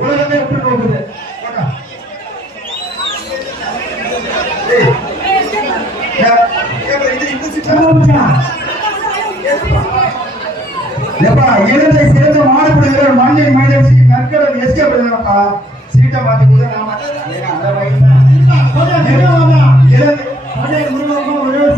உலகமே எப்படி நோக்குது இலங்கை சிறந்த மாடுபடுகிற மண்ணின் மயிலட்சி கற்களை எஸ்கேப்பா சீட்டை மாத்தி கூட நாம அந்த வயசு ஒரே